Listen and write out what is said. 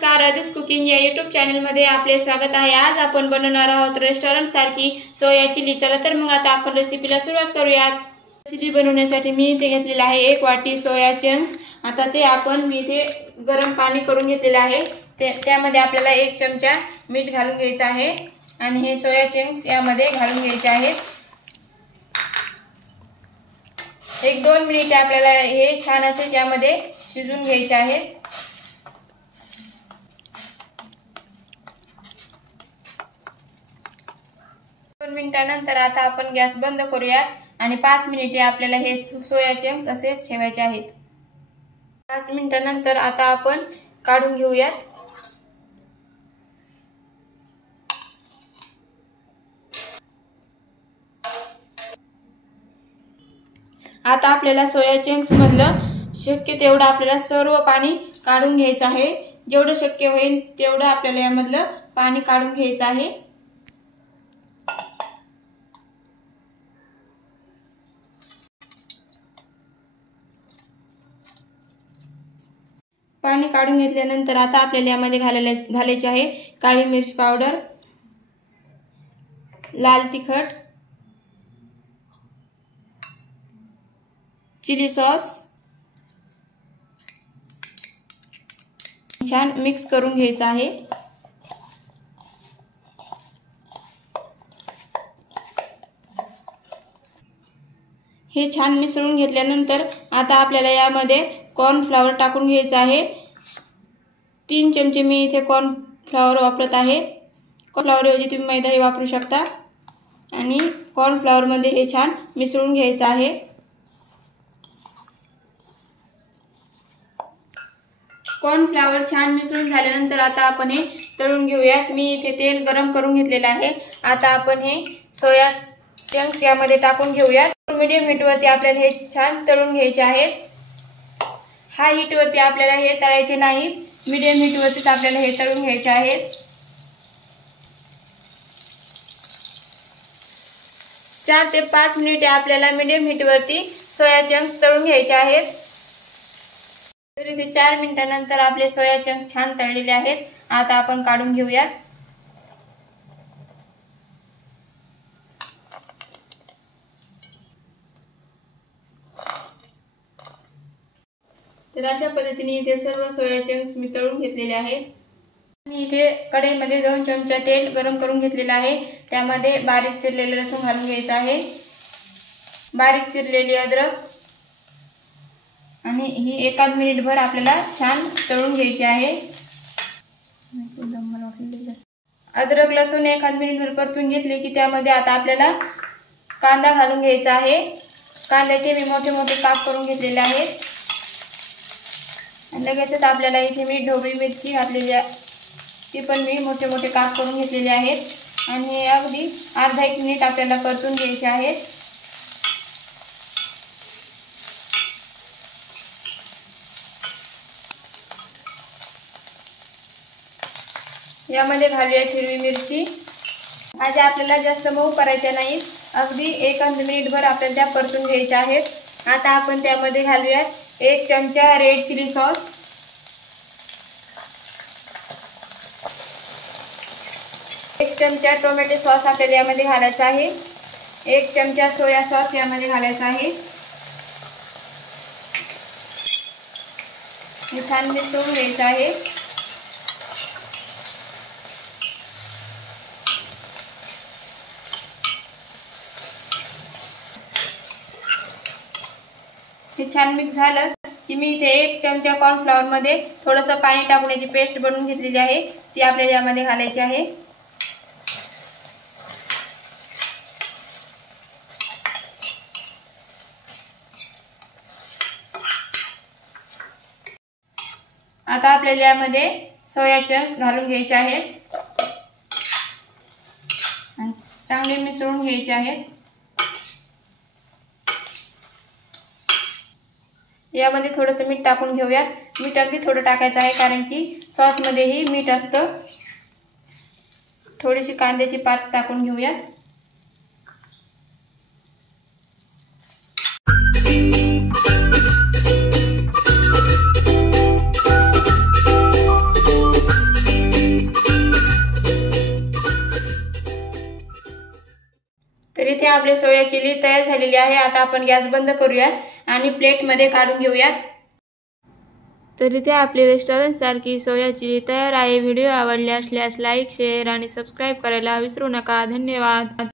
नमस्कार, अदित कुकिंग या यूट्यूब चॅनलमध्ये आपले स्वागत आहे। आज आपण बनवणार आहोत रेस्टॉरंट सारखी सोया चिली। चला तर मग आता आपण रेसिपीला सुरुवात करूयात। चिली बनवण्यासाठी मी इथे घेतलेला आहे 1 वाटी सोया चंक्स। आता ते आपण मी इथे गरम पाणी करून घेतलेले आहे। त्यामध्ये आपल्याला 1 चमचा मीठ घालून घ्यायचं आहे आणि हे सोया चंक्स यामध्ये घालून घ्यायचे आहेत। 1-2 मिनिटे आपल्याला हे छान असे यामध्ये शिजवून घ्यायचे आहे। 2 मिनिटांनंतर आता आपण गॅस बंद करूयात आणि 5 मिनिटे आपल्याला हे सोया चंक्स असेच ठेवायचे आहेत। 5 मिनिटांनंतर आता आपण काढून घेऊयात। आता आपल्याला सोया चंक्स मधलं शक्य तेवढं आपल्याला सर्व पाणी काढून घ्यायचं आहे। जेवढं शक्य होईल तेवढं आपल्याला यामधलं पाणी काढून घ्यायचं आहे। पाणी काढून घेतल्यानंतर आता आपल्याला यामध्ये घालायचे आहे काळी मिर्च पावडर, लाल तिखट, चिली सॉस, छान मिक्स करून घ्यायचं आहे। हे छान मिसळून घेतल्यानंतर आता आपल्याला यामध्ये कॉर्न फ्लावर टाकून घ्यायचं आहे। 3 चमचे मी इथे कॉर्न फ्लावर वापरत आहे। कॉर्न फ्लावर ऐवजी तुम्ही मैदाही वापरू शकता आणि कॉर्न फ्लावर मध्ये हे छान मिसळून घ्यायचं आहे। कॉर्न फ्लावर छान मिसळून झाल्यानंतर आता आपण हे तळून घेऊयात। मी इथे तेल गरम करून घेतलेले आहे। आता आपण हे सोया चंक्स यामध्ये टाकून घेऊयात। मीडियम हीट वरती आपल्याला हे छान तळून घ्यायचे आहेत। हाय हीट वरती आपल्याला हे तळायचे नाही, मीडियम हीट वरतीच आपल्याला हे तळून घ्यायचे आहेत। 4 ते 5 मिनिटे आपल्याला मीडियम हीट वरती सोया चंक्स तळून घ्यायचे आहेत। तर इथे 4 मिनिटांनंतर आपले सोया चंक्स छान तळलेले आहेत। आता आपण काढून घेऊयात। तर अशा पद्धतीने इथे सर्व सोया चंक्स मी तळून घेतलेले आहेत। आणि इथे कढईमध्ये 2 चमचा तेल गरम करून घेतलेले आहे। त्यामध्ये बारीक चिरलेले लसूण घालून घ्यायचं आहे, बारीक चिरलेली अद्रक आणि ही 1 मिनिटभर आपल्याला छान तळून घ्यायची आहे। अद्रक लसूण 1 मिनिटभर परतून घेतले की त्यामध्ये आता आपल्याला कांदा घालून घ्यायचा आहे। कांद्याचे मी मोठे मोठे काप करून घेतलेले आहेत। लगेचच आपल्याला इथे मी ढोबळी मिरची घातलेली आहे, ती पण मी मोठे मोठे काप करून घेतलेले आहेत आणि अगदी अर्धा 1 मिनिट आपल्याला परतून घ्यायचे आहेत। यामध्ये घालूया हिरवी मिरची। भाज्या आपल्याला जास्त मऊ करायच्या नाहीत, अगदी 1 मिनिटभर आपल्याला त्या परतून घ्यायच्या आहेत। आता आपण त्यामध्ये घालूया 1 चमचा रेड चिली सॉस, 1 चमचा टोमॅटो सॉस आपल्याला यामध्ये घालायचा आहे, 1 चमचा सोया सॉस यामध्ये घालायचा आहे। हे छान मिसळून घ्यायचं आहे। हे छान मिक्स झालं की मी इथे 1 चमचा कॉर्न फ्लावर मध्ये थोडंसं पाणी टाकून याची पेस्ट बनवून घेतलेली आहे, ती आपल्याला यामध्ये घालायची आहे। आता आपल्याला यामध्ये सोया चंक्स घालून घ्यायचे आहेत आणि चांगले मिसळून घ्यायचे आहेत। यामध्ये थोडंसं मीठ टाकून घेऊयात। मीठ अगदी थोडं टाकायचं आहे कारण की सॉस मध्येही मीठ असतं। थोडीशी कांद्याची पात टाकून घेऊयात। इथे आपले सोया चिली तयार झालेली आहे। आता आपण गॅस बंद करूया आणि प्लेटमध्ये काढून घेऊयात। तर इथे आपली रेस्टॉरंट सारखी सोया चिली तयार आहे। व्हिडिओ आवडले असल्यास लाईक, शेअर आणि सबस्क्राईब करायला विसरू नका। धन्यवाद।